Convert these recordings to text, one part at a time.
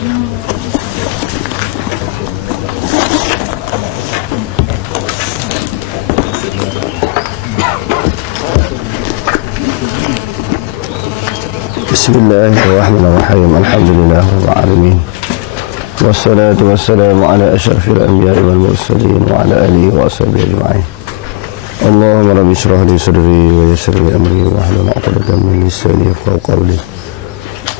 Bismillahirrahmanirrahim. Alhamdulillah rabbil alamin. Wassalatu wassalamu ala asyrafil anbiya'i wal mursalin wa ala alihi wa ashabihi ajma'in. Allahumma rabbi shrah li sadri wa yassir li amri wa hlul 'uqdatam min lisani yafqahu qawli.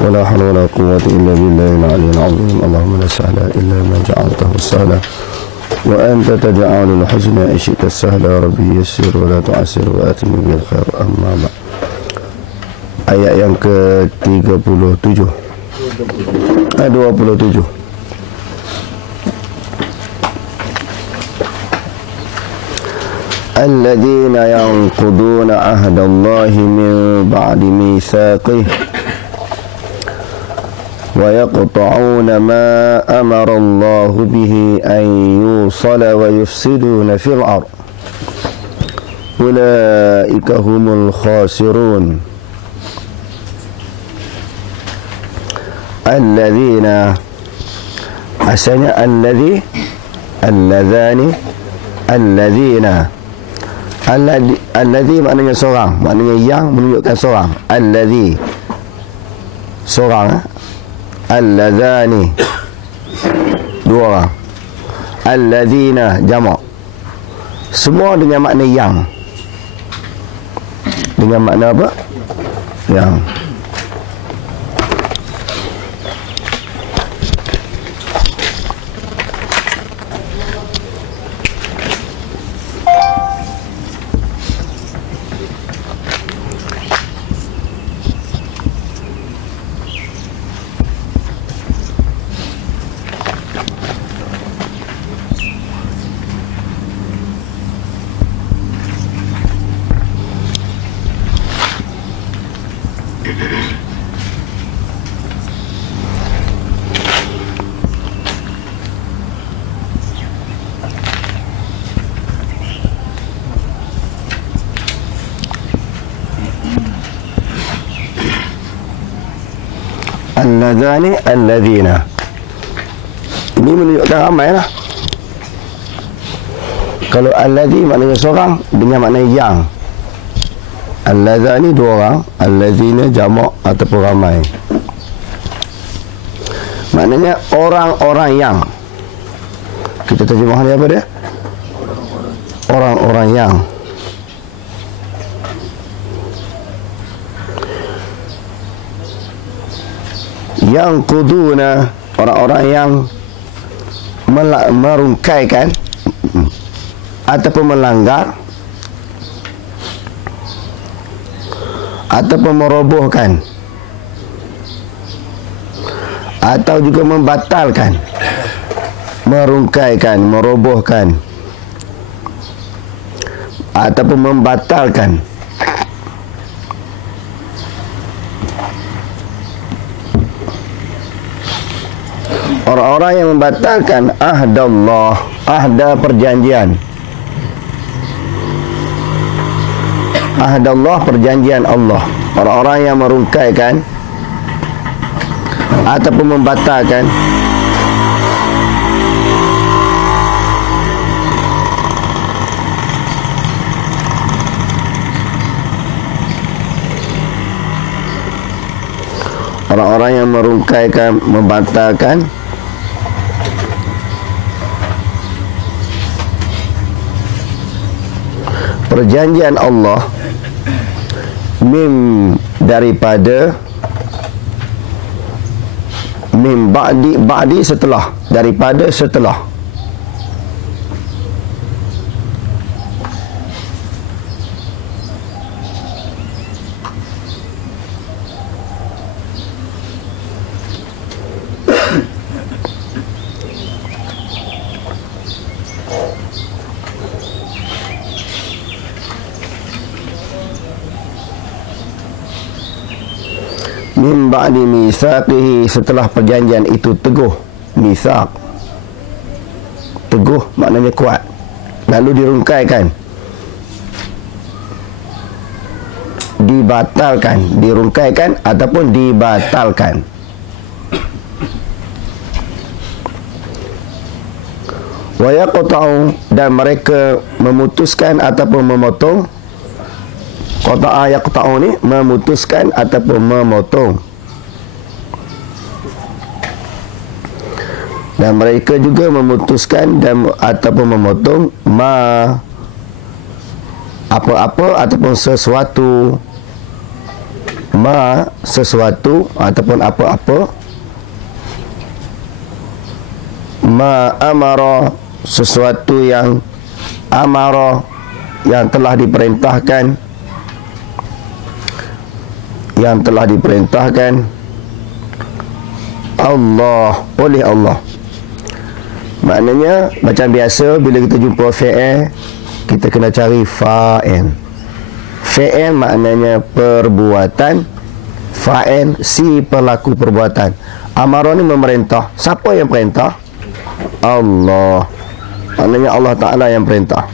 Wa la hawla wa la quwwata illa billahil 'aliyyil 'azim. Allahumma la sahla illa ma ja'altahu sahla wa anta taj'alul huzna idza syi'ta sahla. Rabbi yassir wa la tu'assir wa atimmu bil khair. Amma ba'd. Ayat yang ke-37 27. Alladzina yanquduna ahdallahi min ba'di mitsaqih wa yaqta'una ma amara Allahu bihi an yusala wa yufsiduna fil ard. Ulaika humul khasirun. Alladzina, asalnya alladzani, alladzina. Alladzi maknanya seorang, maknanya yang menunjukkan seorang. Alladzi seorang, alladzani dua orang, alladzina jamak. Semua dengan makna yang. Dengan makna apa? Yang. Alladzani, alladzina. Ini menunjukkan ramai lah. Kalau alladzi maknanya seorang dengan makna yang. Alladzani dua orang, alladzina jamak ataupun ramai. Maknanya orang-orang yang. Kita terjemah dia apa dia? Orang-orang yang. Yang kuduna, orang-orang yang merungkaikan ataupun melanggar ataupun merobohkan atau juga membatalkan, merungkaikan, merobohkan ataupun membatalkan orang-orang yang membatalkan ahdallah, ahda perjanjian. Ahdallah, perjanjian Allah. Orang-orang yang merungkaikan ataupun membatalkan orang-orang yang merungkaikan, membatalkan perjanjian Allah daripada ba'di setelah, daripada setelah. Min ba'di mitsaqihi, setelah perjanjian itu teguh. Mitsaq, teguh maknanya kuat, lalu dirungkaikan, dibatalkan, dirungkaikan ataupun dibatalkan. Wa yaqta'u, dan mereka memutuskan ataupun memotong. Qata'a yaqta'u ni memutuskan ataupun memotong. Dan mereka juga memutuskan dan ataupun memotong apa-apa ataupun sesuatu, sesuatu ataupun apa-apa, amara, sesuatu yang amara, yang telah diperintahkan, Allah, oleh Allah. Maknanya macam biasa bila kita jumpa fi'il, kita kena cari fa'il. Fi'il maknanya perbuatan, fa'il si pelaku perbuatan. Amara ni memerintah. Siapa yang perintah? Allah. Maknanya Allah Ta'ala yang perintah.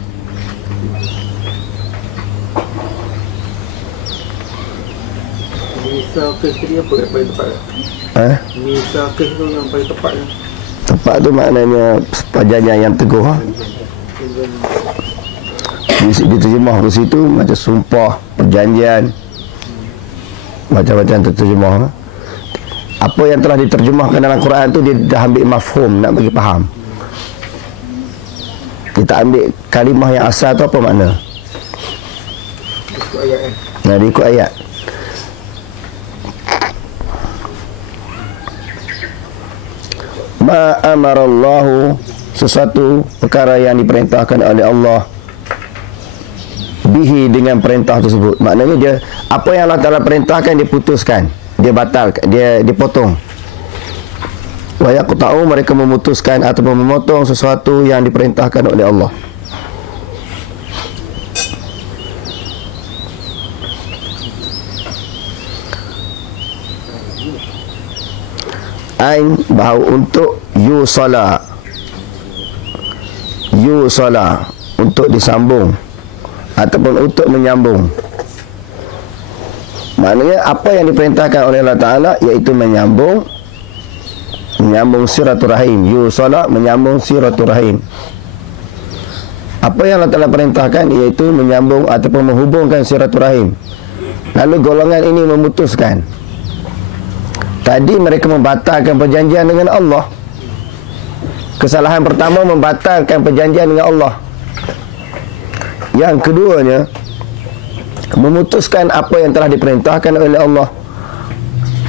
Misal kes tadi apa yang paling tepat? Misal kes tu yang paling tepat. Tepat tu maknanya perjanjian yang teguh. Diterjemah ke situ macam sumpah, perjanjian, macam-macam terjemah. Apa yang telah diterjemahkan dalam Quran tu dia dah ambil mafhum, nak bagi faham. Kita ambil kalimah yang asal tu apa makna? Ikut ayat Nah, dia ikut ayat. Ma amarallahu, sesuatu perkara yang diperintahkan oleh Allah, bihi, dengan perintah tersebut. Maknanya dia, apa yang Allah Ta'ala perintahkan dia putuskan, dia batal, dia potong. Wa yaqta'u, mereka memutuskan ataupun memotong sesuatu yang diperintahkan oleh Allah. Ain, bahawa untuk yusala, untuk disambung ataupun untuk menyambung. Maknanya apa yang diperintahkan oleh Allah Ta'ala iaitu menyambung silaturahim. Yusala, menyambung silaturahim. Apa yang Allah Ta'ala perintahkan iaitu menyambung ataupun menghubungkan silaturahim. Lalu golongan ini memutuskan. Tadi mereka membatalkan perjanjian dengan Allah. Kesalahan pertama, membatalkan perjanjian dengan Allah. Yang keduanya, memutuskan apa yang telah diperintahkan oleh Allah.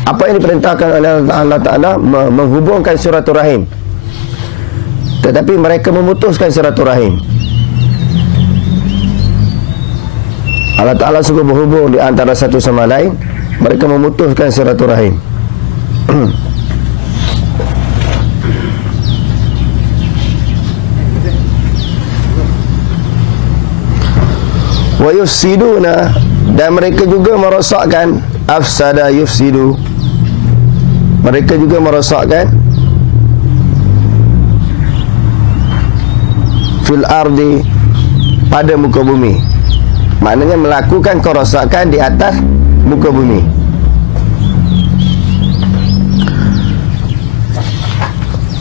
Apa yang diperintahkan oleh Allah Ta'ala, menghubungkan silaturahim. Tetapi mereka memutuskan silaturahim. Allah Ta'ala suka berhubung di antara satu sama lain, mereka memutuskan silaturahim. Wa yufsiduna, dan mereka juga merosakkan. Afsada yufsidu, mereka juga merosakkan. Fil ardi, pada muka bumi. Maknanya melakukan kerosakan di atas muka bumi.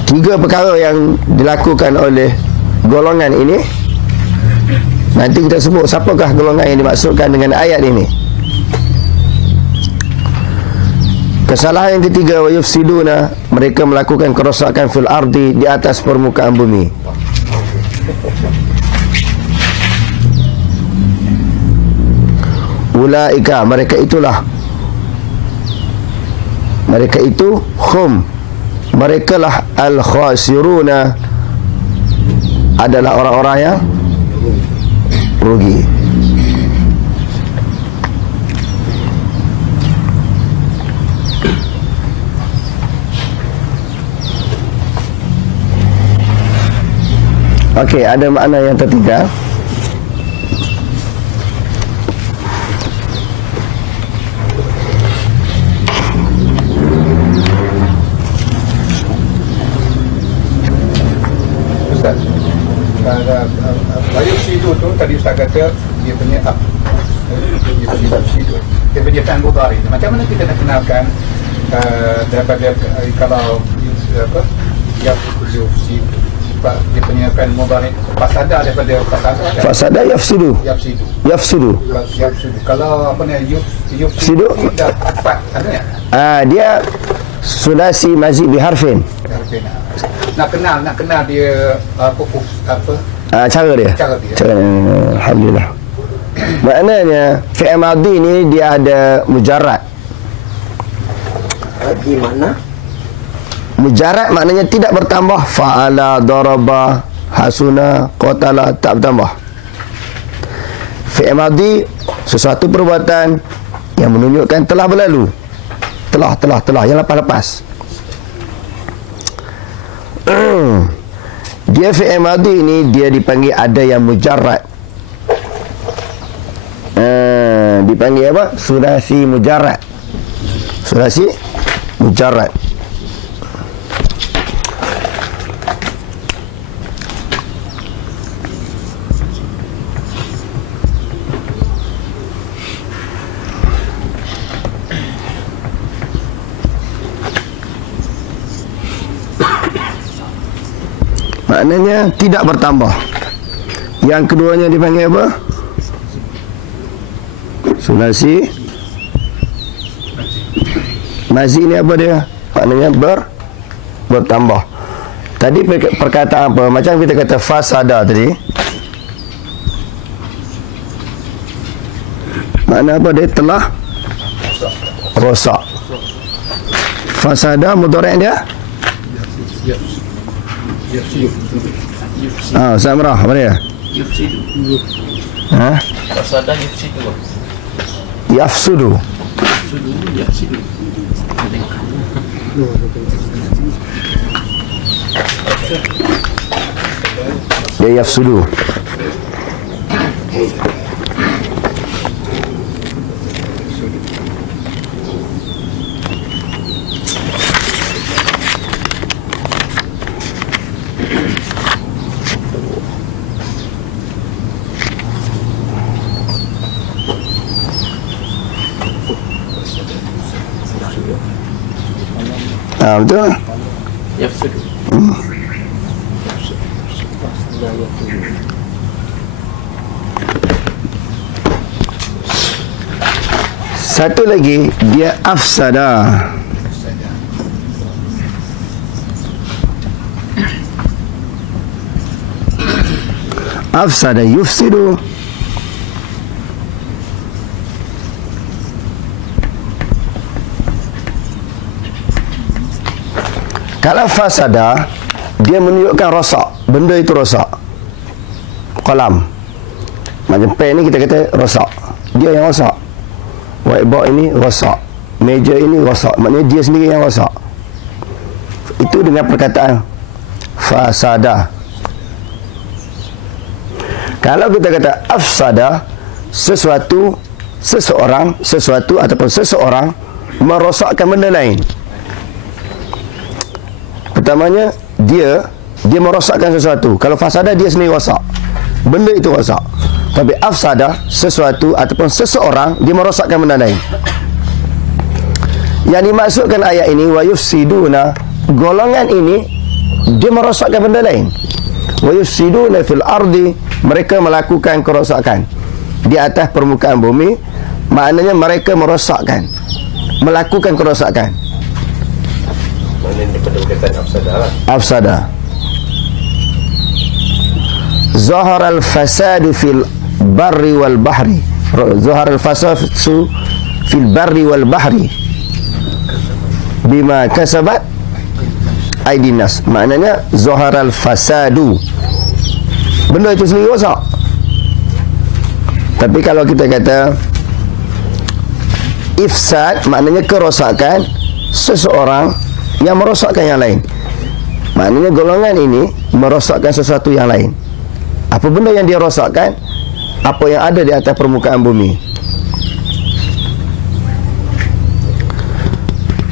Tiga perkara yang dilakukan oleh golongan ini, nanti kita sebut siapakah golongan yang dimaksudkan dengan ayat ini. Kesalahan yang ketiga, wa yufsiduna, mereka melakukan kerosakan fil ardi, di atas permukaan bumi. Ulaika, mereka itulah, mereka itu hum, mereka lah al-khasiruna, adalah orang-orang yang rugi. Okey, ada makna yang tertinggal. Yufsidu tu tadi Ustaz kata dia punya dia punya fi'il mudhari. Macam mana kita nak kenalkan daripada kalau apa yufsidu dia punya kan mubarak fasada daripada Fasada yafsudu. yafsidu. Yafsudu. Kalau apa ni Sidu. dah empat ada ya. Dia sulasi mazid biharfin. Nak kenal dia apa Cara dia. Cara dia. Alhamdulillah. Maknanya fi'il madhi ni dia ada mujarrad. Gimana? Mujarrad maknanya tidak bertambah. Fa'ala, daraba, hasuna, qatala, tak bertambah. Fi'il madhi sesuatu perbuatan yang menunjukkan telah berlalu. Telah yang lepas-lepas. Dia fi'il madhi ni dia dipanggil ada yang mujarrad. Dipanggil apa? Sulasi mujarrad. Sulasi mujarrad. Maknanya tidak bertambah. Yang keduanya dipanggil apa? Sulasi mazid ni apa dia? Maknanya bertambah. Tadi perkataan apa? Macam kita kata fasada tadi. Makna apa dia? Telah rosak. Fasada mudhari' dia? Samrah apa dia? Yufsidu. Fasada yufsidu. Yafsudu. Yufsidu. Dia yafsudu. Betul. Yafsudu. Satu lagi dia afsada. Afsada yufsidu. Kalau fasada, dia menunjukkan rosak. Benda itu rosak. Kolam. Macam pen ni kita kata rosak. Dia yang rosak. Whiteboard ini rosak. Meja ini rosak. Maknanya dia sendiri yang rosak. Itu dengan perkataan fasada. Kalau kita kata afsada, sesuatu ataupun seseorang merosakkan benda lain. Pertamanya dia merosakkan sesuatu. Kalau fasada dia sendiri rosak. Benda itu rosak. Tapi afsada sesuatu ataupun seseorang dia merosakkan benda lain. Yang dimaksudkan ayat ini wa yufsiduna, golongan ini dia merosakkan benda lain. Wa yufsiduna fil ardi, mereka melakukan kerosakan di atas permukaan bumi. Maknanya mereka merosakkan, melakukan kerosakan. Maknanya daripada perkataan afsada lah. Afsada. Zahara al-fasadu fil barri wal bahri. Zahara al-fasadu fil barri wal bahri bima kasabat aydin nas. Maknanya zahara al-fasadu, benda itu sendiri rosak. Tapi kalau kita kata ifsad, maknanya kerosakan seseorang yang merosakkan yang lain. Maknanya golongan ini merosakkan sesuatu yang lain. Apa benda yang dia rosakkan? Apa yang ada di atas permukaan bumi.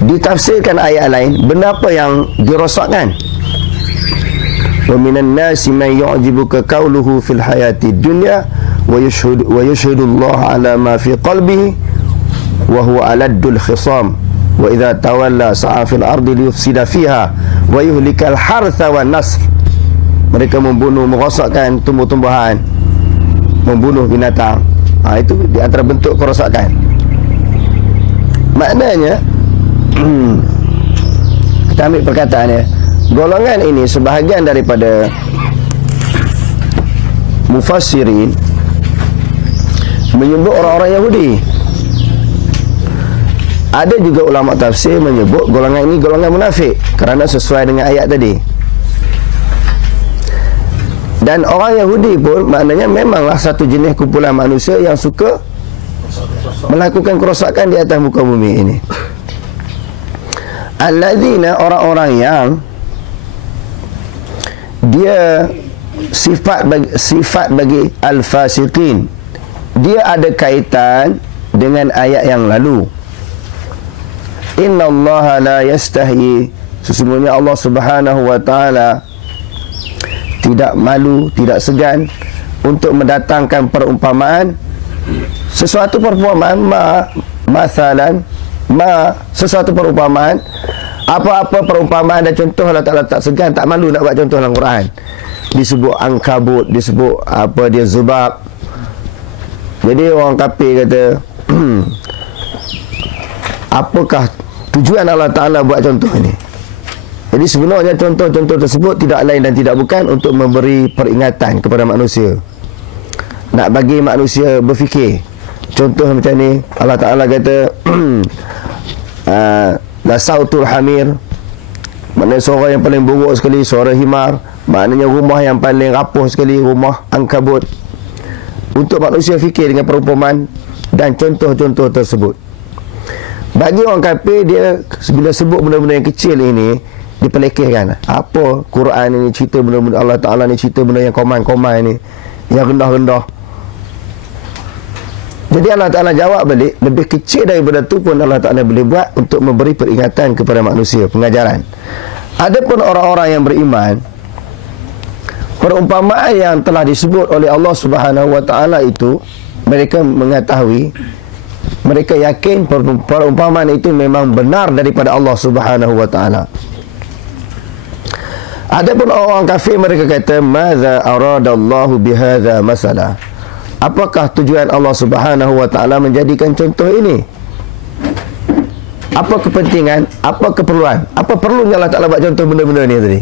Ditafsirkan ayat lain, benda apa yang dirosakkan? Wa minan nasi man yu'jibuka qawluhu fil hayati dunya wa yashhadu Allah ala ma fi qalbihi wa huwa aladdul khisam wa idza tawalla sa'a fil ardi liyufsida fiha wa yuhlikal hartha wan nasr. mereka membunuh, merosakkan tumbuh-tumbuhan, membunuh binatang. Itu di antara bentuk kerosakan. Maknanya kita ambil perkataannya, golongan ini sebahagian daripada mufassirin menyebut orang-orang Yahudi. Ada juga ulama tafsir menyebut golongan ini golongan munafik, kerana sesuai dengan ayat tadi. Dan orang Yahudi pun maknanya memanglah satu jenis kumpulan manusia yang suka melakukan kerosakan di atas muka bumi ini. Alladzina, orang-orang yang dia sifat bagi al-fasiqin, dia ada kaitan dengan ayat yang lalu. Innallaha la yastahi, sesungguhnya Allah Subhanahu wa taala tidak malu, tidak segan untuk mendatangkan perumpamaan, sesuatu perumpamaan sesuatu perumpamaan, apa-apa perumpamaan dan contoh Allah Ta'ala tak segan, tak malu nak buat contoh dalam Quran. Disebut angkabut, disebut apa dia zubab. Jadi orang kafir kata apakah tujuan Allah Ta'ala buat contoh ini? Jadi sebenarnya contoh-contoh tersebut tidak lain dan tidak bukan untuk memberi peringatan kepada manusia, nak bagi manusia berfikir. Contoh macam ni, Allah Ta'ala kata la sautul hamir, maknanya suara yang paling buruk sekali suara himar, maknanya rumah yang paling rapuh sekali rumah angkabut. Untuk manusia fikir dengan perumpamaan dan contoh-contoh tersebut. Bagi orang kafir, dia bila sebut benda-benda yang kecil ini dipelekehkan. Apa Quran ini cerita benda-benda, Allah Ta'ala ni cerita benda yang komai-komai ni, yang rendah-rendah. Jadi Allah Ta'ala jawab balik, lebih kecil daripada tu pun Allah Ta'ala boleh buat untuk memberi peringatan kepada manusia, pengajaran. Adapun orang-orang yang beriman, perumpamaan yang telah disebut oleh Allah Subhanahu wa Ta'ala itu, mereka mengetahui, mereka yakin perumpamaan itu memang benar daripada Allah Subhanahu wa Ta'ala. Adapun orang kafir, mereka kata, madza aradallahu bihadza masalah, apakah tujuan Allah Subhanahu wa Ta'ala menjadikan contoh ini? Apa kepentingan, apa keperluan, apa perlunya Allah Ta'ala buat contoh benda-benda ni tadi?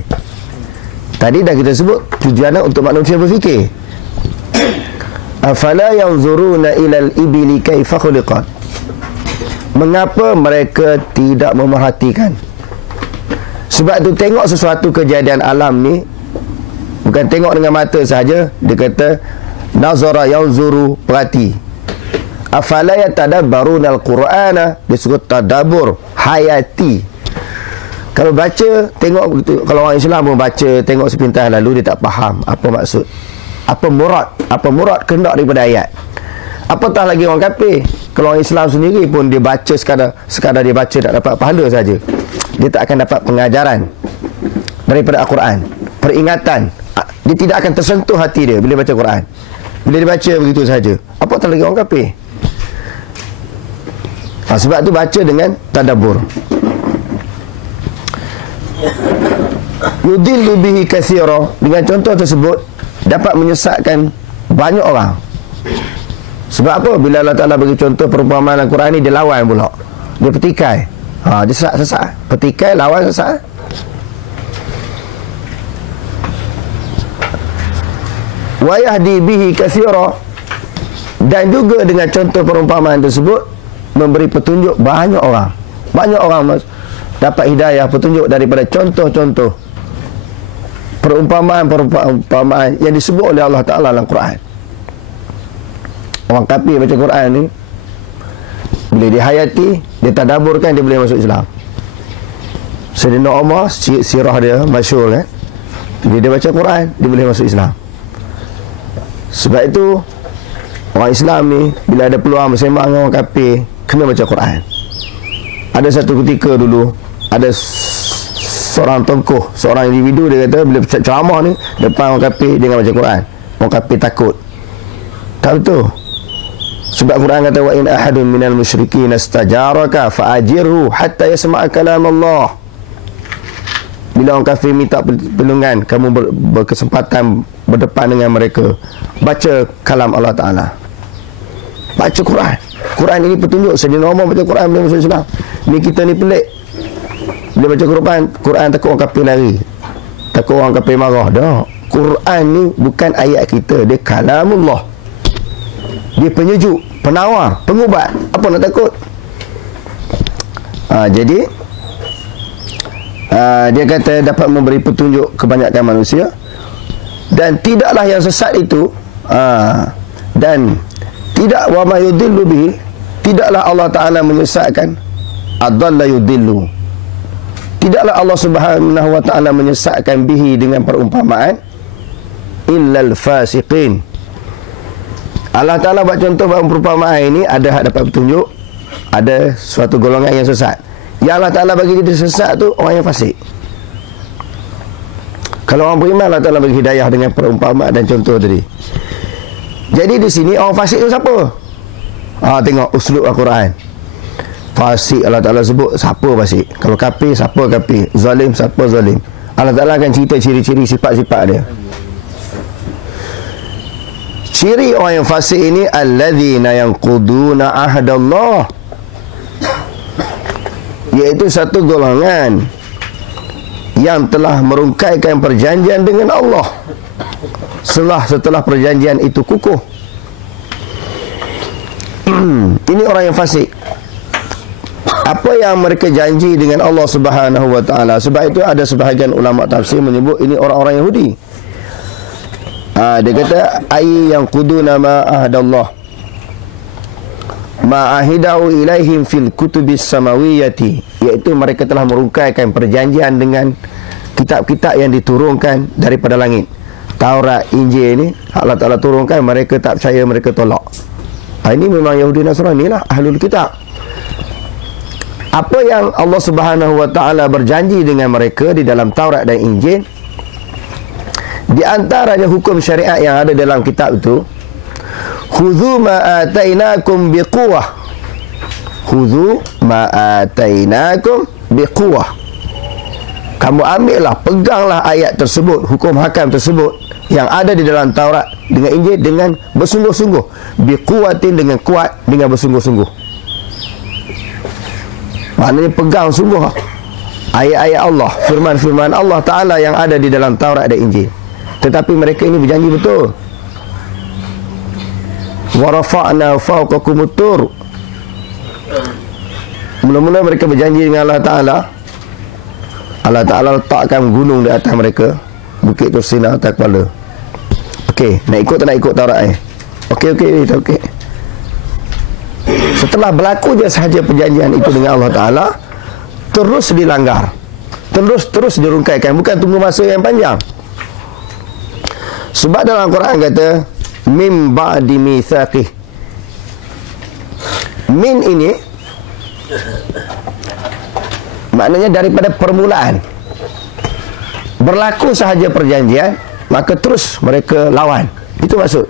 Tadi dah kita sebut tujuannya untuk manusia berfikir. Afala yanzuruna ilal ibili kaifa khuliqat, mengapa mereka tidak memerhatikan? Sebab tu tengok sesuatu kejadian alam ni, bukan tengok dengan mata saja. Dia kata nazara yanzuru, perhati. Afala yatadabbaruna al-Qur'ana, disebut tadabbur, hayati. Kalau baca, tengok begitu. Kalau orang Islam pun baca, tengok sepintas lalu, dia tak faham apa maksud, apa murad kehendak daripada ayat. Apatah lagi orang kafir. Kalau orang Islam sendiri pun dia baca sekadar dia baca, tak dapat pahala saja. Dia tak akan dapat pengajaran daripada Al-Quran, peringatan. Dia tidak akan tersentuh hati dia bila baca Quran. Bila dia baca begitu saja. Apatah lagi orang kafir. Sebab tu baca dengan tadabbur. Yudillu bihi katsira, dengan contoh tersebut dapat menyesatkan banyak orang. Sebab apa? Bila Allah Ta'ala bagi contoh perumpamaan Al-Quran ni, dia lawan pula, dia petikai. Dia sesat. Petikai, lawan, sesat. Wa yahdi bihi katsira, dan juga dengan contoh perumpamaan tersebut memberi petunjuk banyak orang. Banyak orang dapat hidayah, petunjuk daripada contoh-contoh perumpamaan yang disebut oleh Allah Ta'ala dalam Quran. Orang kafir baca Quran ni, bila dia hayati, dia tadaburkan, dia boleh masuk Islam. Sayyidina Umar, sirah dia masyhur kan, bila dia baca Quran, dia boleh masuk Islam. Sebab itu orang Islam ni, bila ada peluang bersembang dengan orang kafir, kena baca Quran. Ada satu ketika dulu, ada seorang tokoh, seorang individu, dia kata bila ceramah ni depan orang kafir, dia nak baca Quran. Orang kafir takut. Tak betul. Sebab Quran kata, wa in ahadun minal musyrikin istajaraka fa'ajirhu hatta yasma'a kalam Allah. Bila orang kafir minta pertolongan, kamu berkesempatan berdepan dengan mereka. Baca kalam Allah Ta'ala. Baca Quran. Quran ini petunjuk. Sayyidina Umar baca Quran bila masuk Islam. Ni kita ni pelik. Dia baca Quran takut orang kafir lari. Takut orang kafir marah. Dah. Quran ni bukan ayat kita. Dia kalamullah. Dia penyejuk, penawar, pengubat. Apa nak takut? Jadi dia kata dapat memberi petunjuk kebanyakan manusia. Dan tidaklah yang sesat itu dan tidak wa ma yudillu bihi, tidaklah Allah Ta'ala menyesatkan. Adalla yudillu, tidaklah Allah Subhanahu wa Ta'ala menyesatkan bihi dengan perumpamaan illal fasiqin. Allah Ta'ala buat contoh perumpamaan ini, ada hak dapat petunjuk, ada suatu golongan yang sesat. Yang Allah Ta'ala bagi dia sesat tu orang yang fasik. Kalau orang beriman, Allah Ta'ala bagi hidayah dengan perumpamaan dan contoh tadi. Jadi di sini orang fasik tu siapa? Tengok uslub Al-Quran. Fasik Allah Ta'ala sebut siapa fasik. Kalau kafir, siapa kafir. Zalim, siapa zalim. Allah Ta'ala akan cerita ciri-ciri sifat-sifat dia. Ciri orang yang fasik ini, alladzina yanquduna ahdallah, iaitu satu golongan yang telah merungkaikan perjanjian dengan Allah setelah perjanjian itu kukuh. Ini orang yang fasik. Apa yang mereka janji dengan Allah Subhanahu wa Ta'ala. Sebab itu ada sebahagian ulama tafsir menyebut ini orang-orang Yahudi. Dia kata ay yang quduna ma ahdallah ma ahidahu ilaihim fil kutubis samawiyati, iaitu mereka telah merungkaikan perjanjian dengan kitab-kitab yang diturunkan daripada langit. Taurat, Injil ni Allah Ta'ala turunkan, mereka tak percaya, mereka tolak. Ini memang Yahudi Nasrani lah, ahlul kitab. Apa yang Allah Subhanahu wa Ta'ala berjanji dengan mereka di dalam Taurat dan Injil, di antaranya hukum syariat yang ada dalam kitab itu, khudhu ma atainakum biquwah, khudhu ma atainakum biquwah, kamu ambillah, peganglah ayat tersebut, hukum hakam tersebut yang ada di dalam Taurat dengan Injil dengan bersungguh-sungguh, biquwatin, dengan kuat, dengan bersungguh-sungguh. Maknanya pegang sungguh ayat-ayat Allah, firman-firman Allah Ta'ala yang ada di dalam Taurat dan Injil. Tetapi mereka ini berjanji betul. Wa rafa'na fawqakumut tur, mula-mula mereka berjanji dengan Allah Ta'ala. Allah Ta'ala letakkan gunung di atas mereka, bukit Tursina atas kepala. Okey, nak ikut tak nak ikut Taurat ni? Okey. Setelah berlaku je sahaja perjanjian itu dengan Allah Ta'ala, terus dilanggar, terus dirungkaikan, bukan tunggu masa yang panjang. Sebab dalam Quran kata min ba'di mitsaqih. Min ini maknanya daripada permulaan. Berlaku sahaja perjanjian, maka terus mereka lawan. Itu maksud.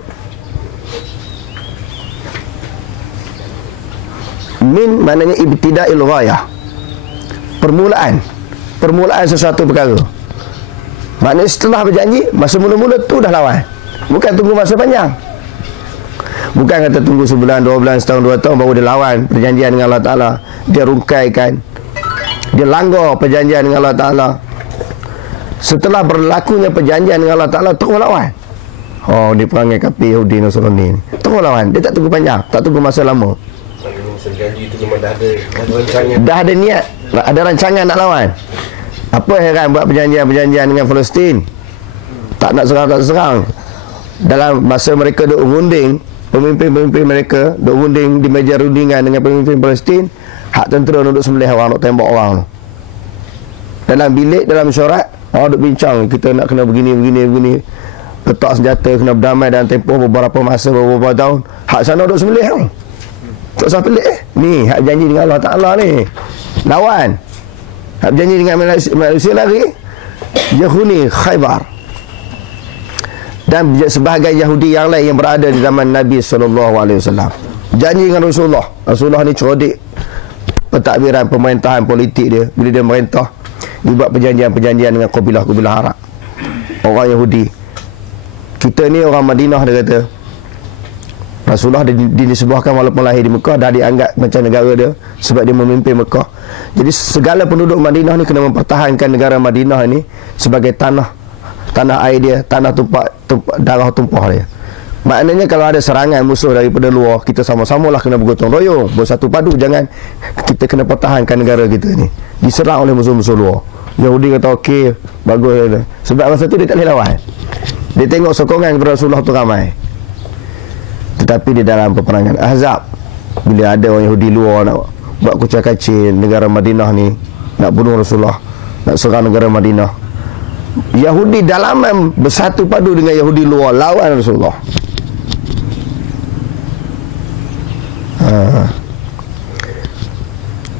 Min maknanya ibtida'il ghayah. Permulaan sesuatu perkara. Maknanya setelah berjanji, masa mula-mula tu dah lawan. Bukan tunggu masa panjang. Bukan kata tunggu sebulan, 2 bulan, setahun, 2 tahun baru dia lawan perjanjian dengan Allah Ta'ala. Dia rungkaikan, dia langgar perjanjian dengan Allah Ta'ala. Setelah berlakunya perjanjian dengan Allah Ta'ala, terus lawan. Dia perangai kafir Yahudi Nasrani ni. Terus lawan. Dia tak tunggu panjang, tak tunggu masa lama. Janji tu memang dah ada rancangan. Dah ada niat, ada rancangan nak lawan. Apa heran buat perjanjian dengan Palestin, tak nak serang. Dalam masa mereka duk runding, pemimpin-pemimpin mereka duk runding di meja rundingan dengan pemimpin Palestin, hak tentera duk sembelih orang, duk tembak orang. Dalam bilik, dalam mesyuarat, orang duk bincang, kita nak kena begini. Letak senjata, kena berdamai dalam tempoh beberapa masa, beberapa tahun. Hak sana duk sembelih. Tak usah pelik. Ni hak janji dengan Allah Ta'ala ni, lawan. Hak janji dengan manusia lari, Yahudi Khaybar dan sebahagian Yahudi yang lain yang berada di zaman Nabi SAW. Janji dengan Rasulullah ni cerdik pentadbiran pemerintahan politik dia. Bila dia merintah, dibuat perjanjian-perjanjian dengan kabilah-kabilah Arab. Orang Yahudi. Kita ni orang Madinah, dia kata Rasulullah dinisbahkan walaupun lahir di Mekah, dah dianggap macam negara dia sebab dia memimpin Mekah. Jadi segala penduduk Madinah ni kena mempertahankan negara Madinah ni sebagai tanah air dia, tanah darah tumpah dia. Maknanya kalau ada serangan musuh daripada luar, kita sama-samalah kena bergotong royong, bersatu padu. Jangan kita kena pertahankan negara kita ni diserang oleh musuh-musuh luar. Yahudi kata okey, bagus. Sebab masa tu dia tak boleh lawan. Dia tengok sokongan kepada Rasulullah tu ramai. Tetapi di dalam peperangan Ahzab, bila ada orang Yahudi luar nak buat kucak-kacir negara Madinah ni, nak bunuh Rasulullah, nak serang negara Madinah, Yahudi dalaman bersatu padu dengan Yahudi luar lawan Rasulullah.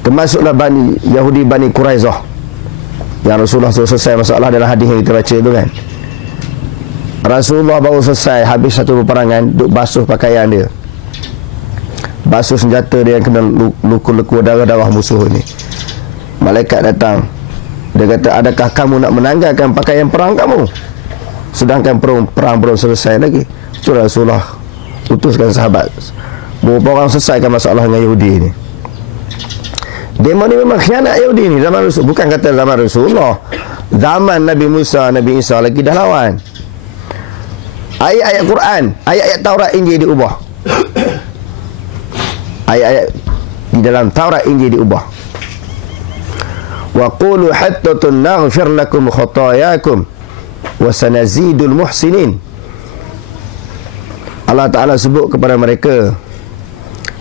Termasuklah Yahudi Bani Quraizah yang Rasulullah selesai masalah dalam hadis yang kita baca tu kan. Rasulullah baru selesai habis satu peperangan, duk basuh pakaian dia, basuh senjata dia yang kena luku-luku darah-darah musuh ni. Malaikat datang, dia kata, adakah kamu nak menanggalkan pakaian perang kamu sedangkan perang belum selesai lagi? So Rasulullah utuskan sahabat, beberapa orang selesaikan masalah dengan Yahudi ni. Demo ni memang khianat Yahudi ni zaman Rasul. Bukan kata zaman Rasulullah, zaman Nabi Musa, Nabi Isa lagi dah lawan. Ayat-ayat Quran, ayat-ayat Taurat, Injil diubah. Ayat-ayat di dalam Taurat, Injil diubah. Wa qulu hattatun naghfir lakum khatayakum wa sanazidul muhsinin. Allah Ta'ala sebut kepada mereka,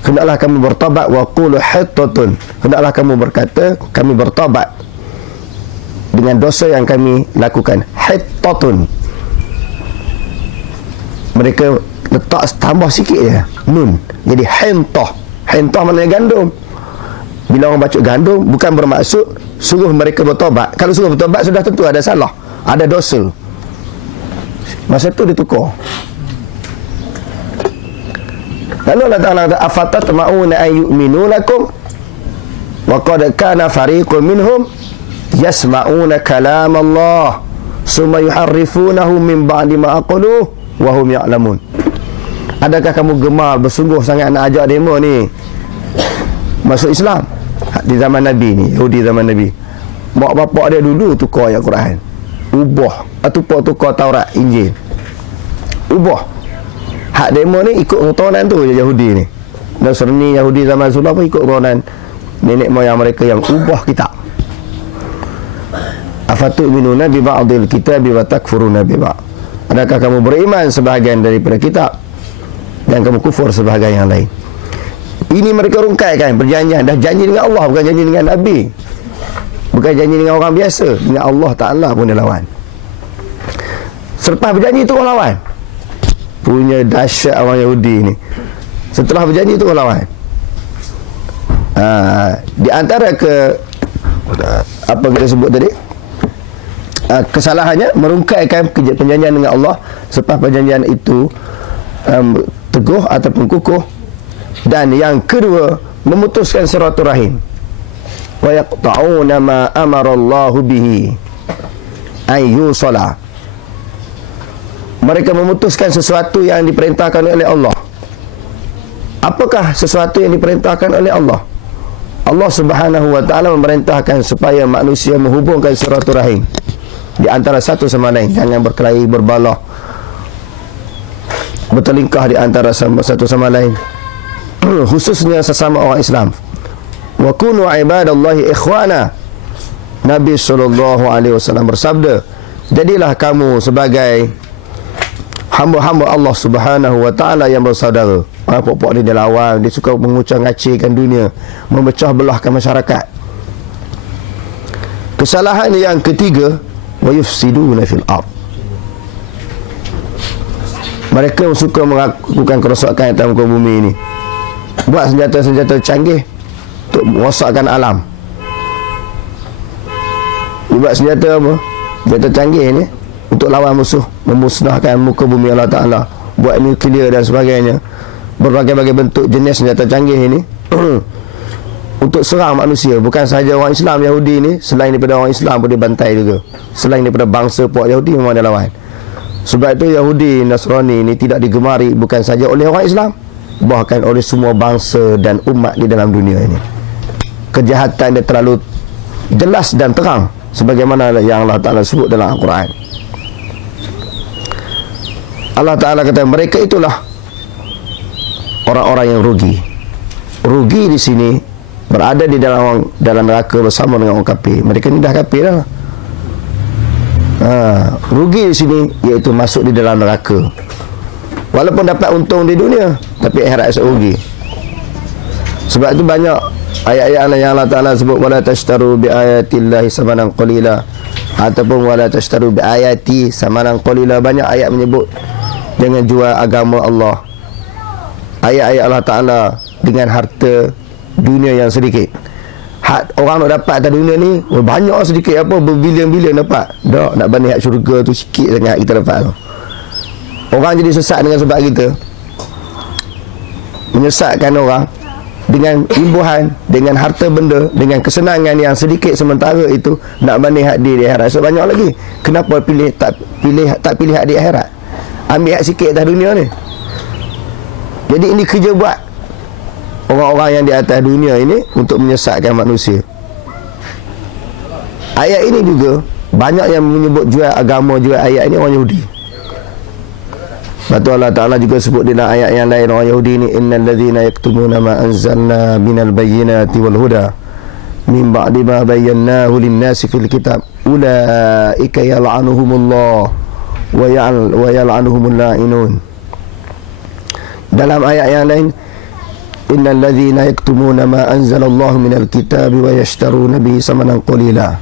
hendaklah kamu bertaubat. Wa qulu hattatun, hendaklah kamu berkata, kami bertaubat dengan dosa yang kami lakukan. Hattatun, mereka letak tambah sikit je nun, jadi hentah. Hentah maknanya gandum. Bila orang baca gandum, bukan bermaksud suruh mereka bertobat. Kalau suruh bertobat, sudah tentu ada salah, ada dosa. Masa tu ditukar. Lalu Allah Ta'ala kata, afatatma'una an yu'minu lakum wa qad kana fariqun minhum yasma'una kalam Allah summa yuharrifunahu min ba'di ma aqaluhu wa hum ya'lamun. Adakah kamu gemar bersungguh sangat nak ajak demo ni masuk Islam di zaman Nabi ni, Yahudi zaman Nabi? Mak bapak dia dulu tukar ayat Quran, ubah ataupun tukar Taurat, Injil, ubah. Hak demo ni ikut keturunan tu je Yahudi ni. Nasrani Yahudi zaman Rasulullah pun ikut keturunan nenek moyang mereka yang ubah kitab. Afatu'minuna bi ba'dil kitabi wa takfuruna bi ba'd. Adakah kamu beriman sebahagian daripada kitab dan kamu kufur sebahagian yang lain? Ini mereka rungkaikan perjanjian. Dah janji dengan Allah, bukan janji dengan Nabi, bukan janji dengan orang biasa, dengan Allah Ta'ala pun dia lawan. Selepas berjanji tu orang lawan. Punya dahsyat orang Yahudi ni. Setelah berjanji tu orang lawan. Di antara apa kita sebut tadi, kesalahannya merungkaikan perjanjian dengan Allah selepas perjanjian itu teguh ataupun kukuh. Dan yang kedua, memutuskan silaturahim. Wa yaqta'una ma amara Allah bihi ay yusala. Mereka memutuskan sesuatu yang diperintahkan oleh Allah. Apakah sesuatu yang diperintahkan oleh Allah? Allah Subhanahu wa Ta'ala memerintahkan supaya manusia menghubungkan silaturahim di antara satu sama lain. Jangan berkelahi, berbalah, bertelingkah di antara satu sama lain, khususnya sesama orang Islam. Wa kunu ibadallahi ikhwana. Nabi SAW bersabda, jadilah kamu sebagai hamba-hamba Allah Subhanahu wa Ta'ala yang bersaudara. Orang pokok ni dia lawan, dia suka mengucap-ngacirkan dunia, memecah belahkan masyarakat. Kesalahan yang ketiga, wa yufsiduna fil ard. Mereka suka melakukan kerosakan atas muka bumi ini, buat senjata-senjata canggih untuk merosakkan alam. Dia buat senjata apa? Senjata canggih ni untuk lawan musuh, memusnahkan muka bumi Allah Ta'ala, buat nuklear dan sebagainya, berbagai-bagai bentuk jenis senjata canggih ini. untuk serang manusia. Bukan sahaja orang Islam, Yahudi ni, selain daripada orang Islam pun dia bantai juga. Selain daripada bangsa puak Yahudi memang dia lawan. Sebab itu Yahudi, Nasrani ni tidak digemari bukan saja oleh orang Islam, bahkan oleh semua bangsa dan umat di dalam dunia ini. Kejahatan dia terlalu jelas dan terang, sebagaimana yang Allah Ta'ala sebut dalam Al-Quran. Allah Ta'ala kata mereka itulah orang-orang yang rugi. Rugi di sini berada di dalam neraka bersama dengan orang kafir. Mereka ni dah kafir dah. Rugi di sini iaitu masuk di dalam neraka. Walaupun dapat untung di dunia, tapi akhirat esok rugi. Sebab itu banyak ayat-ayat yang Allah Ta'ala sebut wala tashtaru bi ayatillahi samanan qalila, ataupun wala tashtaru bi ayati samanan qalila. Banyak ayat menyebut dengan jual agama Allah. Ayat-ayat Allah Ta'ala dengan harta dunia yang sedikit. Orang nak dapat atas dunia ni banyak sedikit, apa berbilion-bilion dapat. Tak nak banding hak syurga tu sikit sangat kita dapat tu. Orang jadi sesat dengan sebab kita menyesatkan orang dengan imbuhan, dengan harta benda, dengan kesenangan yang sedikit sementara itu, nak banding hak di akhirat. So banyak lagi. Kenapa tak pilih hak di akhirat? Ambil hak sikit atas dunia ni. Jadi ini kerja buat orang-orang yang di atas dunia ini untuk menyesatkan manusia. Ayat ini juga banyak yang menyebut jual agama, jual ayat ini orang Yahudi. Lepas tu Allah Ta'ala juga sebut dalam ayat yang lain orang Yahudi ni, innal ladzina yaktumuna ma anzalna minal bayyinati wal huda min ba'di ma bayyanahu lin-nasi fil kitab ulaika yal'anuhumullah wa yal'anuhumul la'inun. Dalam ayat yang lain, innal ladzina yaktumuna ma anzalallahu minal kitabi wa yashtaruna bihi samanan qalila.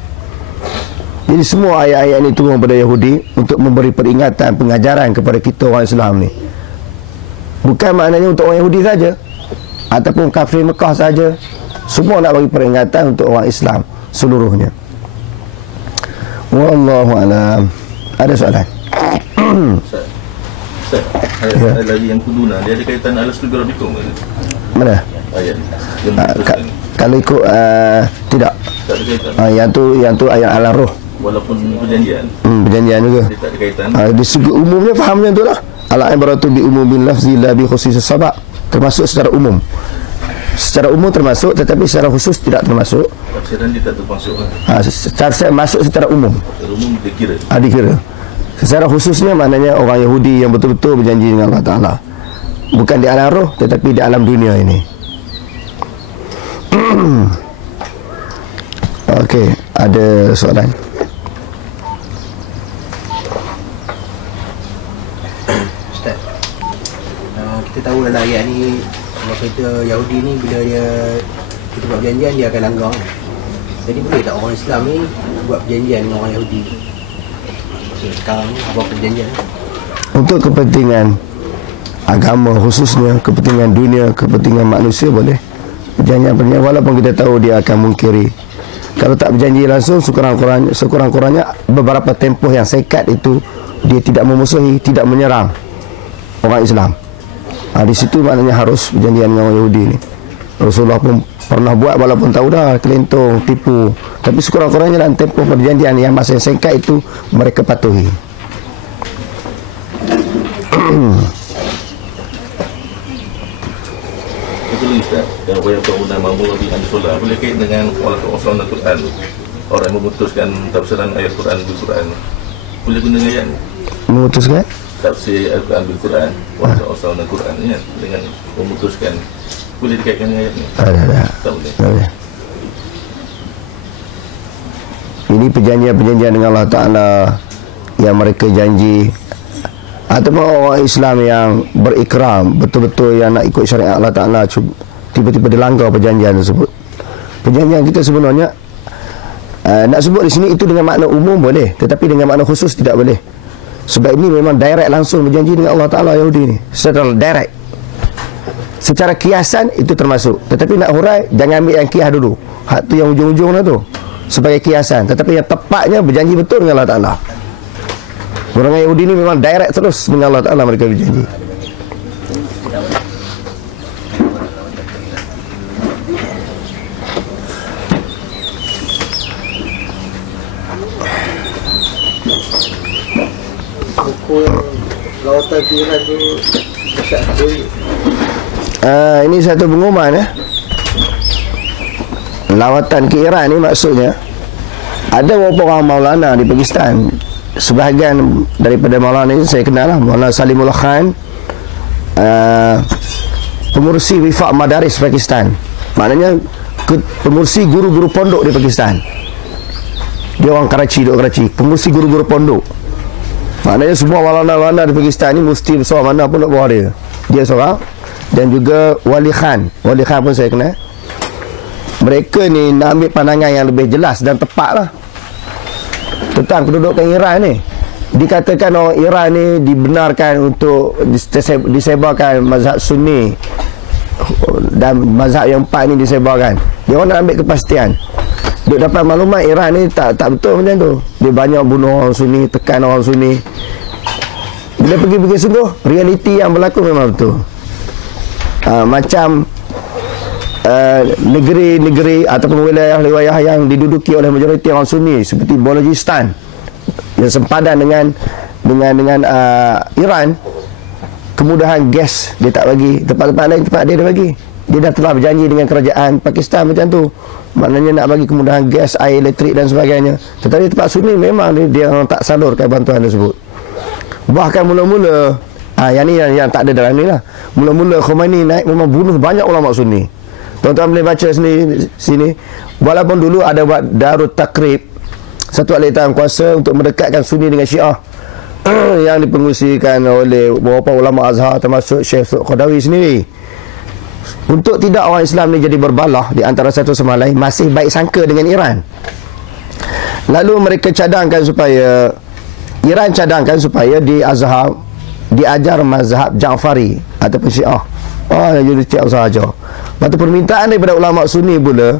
Jadi semua ayat-ayat ini turun kepada Yahudi untuk memberi peringatan, pengajaran kepada kita orang Islam ni. Bukan maknanya untuk orang Yahudi saja ataupun kafir Mekah saja. Semua nak bagi peringatan untuk orang Islam seluruhnya. Wallahu a'lam. Ada soalan? Ustaz, ayat lagi yang kuduna, dia ada kaitan alastu bi rabbikum ke? Mana? Ayat kalau ikut tidak. Tak ada kaitan. Yang tu ayat Al-Ruh. Walaupun perjanjian. Perjanjian juga. Dia tak ada kaitan. Di segi umumnya faham macam itulah. Al-ibratu bi umumin lafzi la bi khususis sabab. Termasuk secara umum. Secara umum termasuk, tetapi secara khusus tidak termasuk. Tafsiran dia tak termasuk. Secara masuk secara umum. Secara umum dikira. Dikira. Secara khususnya maknanya orang Yahudi yang betul-betul berjanji dengan Allah Ta'ala. Bukan di alam roh, tetapi di alam dunia ini. Okey, ada soalan? Ustaz, kita tahu dalam ayat ni Allah kata Yahudi ni bila kita buat perjanjian dia akan langgar. Jadi boleh tak orang Islam ni buat perjanjian dengan orang Yahudi? Sekarang ni apa perjanjian? Untuk kepentingan agama khususnya, kepentingan dunia, kepentingan manusia boleh perjanjian walaupun kita tahu dia akan mungkiri. Kalau tak berjanji langsung, sekurang-kurangnya beberapa tempoh yang sekat itu dia tidak memusuhi, tidak menyerang orang Islam. Di situ maknanya harus berjanjian dengan orang Yahudi ni. Rasulullah pun pernah buat walaupun tahu dah kelentong, tipu, tapi sekurang-kurangnya dalam tempoh perjanjian yang masa yang singkat itu mereka patuhi. Betul Ustaz, kalau banyak pengguna mampu lebih ansolah boleh kait dengan walaupun Al-Quran, orang yang memutuskan tafsiran ayat Quran bil Quran boleh guna ayat memutuskan tafsir Al-Quran bil Quran, walaupun Al-Quran ya, dengan memutuskan boleh dikaitkan dengan ayat ni? Tak boleh. Ini perjanjian-perjanjian dengan Allah Ta'ala yang mereka janji, ataupun orang Islam yang berikram betul-betul yang nak ikut syariat Allah Ta'ala, tiba-tiba dilanggar perjanjian tersebut. Perjanjian kita sebenarnya nak sebut di sini itu dengan makna umum boleh, tetapi dengan makna khusus tidak boleh. Sebab ini memang direct langsung berjanji dengan Allah Ta'ala Yahudi ni, secara direct. Secara kiasan itu termasuk, tetapi nak hurai jangan ambil yang kias dulu, hak tu yang ujung-ujung lah tu sebagai kiasan, tetapi yang tepatnya berjanji betul dengan Allah Ta'ala. Orang Yahudi ni memang direct terus dengan Allah Ta'ala mereka berjanji. apa yang lawatan ke Iran tu dekat duit? Ini satu pengumuman lawatan ke Iran ni maksudnya ada beberapa orang Maulana di Pakistan. Sebahagian daripada Maulana ini saya kenal lah, Maulana Salimullah Khan, pengurusi Wifaq Madaris Pakistan, maknanya pengurusi guru-guru pondok di Pakistan. Dia orang Karachi, duduk Karachi, pengurusi guru-guru pondok. Maknanya semua Maulana di Pakistan ni mufti besar mana pun nak bawa dia seorang. Dan juga Wali Khan pun saya kenal. Mereka ni nak ambil pandangan yang lebih jelas dan tepat lah tentang kedudukan Iran ni. Dikatakan orang Iran ni dibenarkan untuk disebarkan mazhab Sunni, dan mazhab yang empat ni disebarkan. Dia orang nak ambil kepastian. Dia dapat maklumat Iran ni tak betul macam tu. Dia banyak bunuh orang Sunni, tekan orang Sunni. Bila pergi-pergi sungguh, realiti yang berlaku memang betul. Macam negeri-negeri ataupun wilayah-wilayah yang diduduki oleh majoriti orang Sunni seperti Balochistan yang sempadan dengan Iran, kemudahan gas dia tak bagi, tempat-tempat lain tempat dia bagi. Dia dah telah berjanji dengan kerajaan Pakistan macam tu, maknanya nak bagi kemudahan gas, air, elektrik dan sebagainya. Tetapi tempat Sunni memang dia tak salurkan bantuan tersebut. Bahkan mula-mula yang ni yang tak ada dalam ni lah, mula-mula Khomeini naik memang bunuh banyak ulama Sunni. Tuan-tuan boleh baca sini. Walaupun dulu ada buat Darut Takrib, satu alitan kuasa untuk mendekatkan Sunni dengan Syiah yang dipengusikan oleh beberapa ulama Azhar termasuk Syekh Qadawi sendiri. Untuk tidak orang Islam ni jadi berbalah di antara satu sama lain, masih baik sangka dengan Iran. Lalu mereka cadangkan supaya di Azhar diajar mazhab Ja'fari ataupun Syiah. Universiti Azhar ajar. Lepas tu permintaan daripada ulama Sunni pula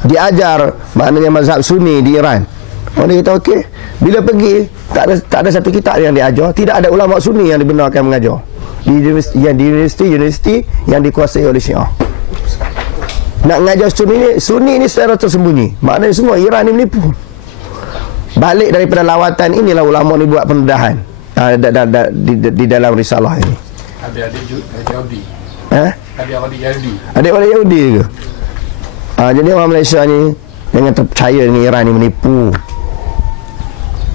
diajar maknanya mazhab Sunni di Iran. Orang dia kata okey, bila pergi tak ada satu kitab yang diajar, tidak ada ulama Sunni yang dibenarkan mengajar di universiti yang dikuasai oleh Syiah. Nak mengajar Sunni ni secara tersembunyi. Maknanya semua Iran ni menipu. Balik daripada lawatan inilah ulama ni buat pendedahan di dalam risalah ini. Adik-adik Yahudi. Adik-adik Yahudi ke? Jadi orang Malaysia ni jangan terpercaya dengan Iran ni menipu.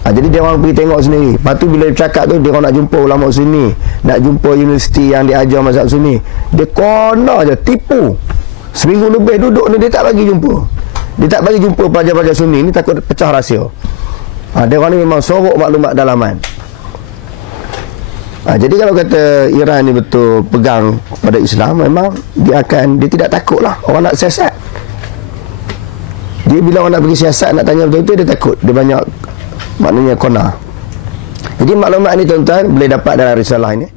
Jadi dia orang pergi tengok sendiri. Lepas tu bila dia cakap tu, dia orang nak jumpa ulama Sunni, nak jumpa universiti yang diajar mazhab Sunni, dia kona je tipu. Seminggu lebih duduk ni dia tak bagi jumpa. Dia tak bagi jumpa pelajar-pelajar Sunni ni, takut pecah rahsia. Dia orang ni memang sorok maklumat dalaman. Jadi kalau kata Iran ni betul pegang pada Islam, memang dia tidak takut lah orang nak siasat. Dia bila orang nak pergi siasat, nak tanya betul-betul, dia takut. Dia banyak maknanya kona. Jadi maklumat ni tuan-tuan boleh dapat dalam risalah ini.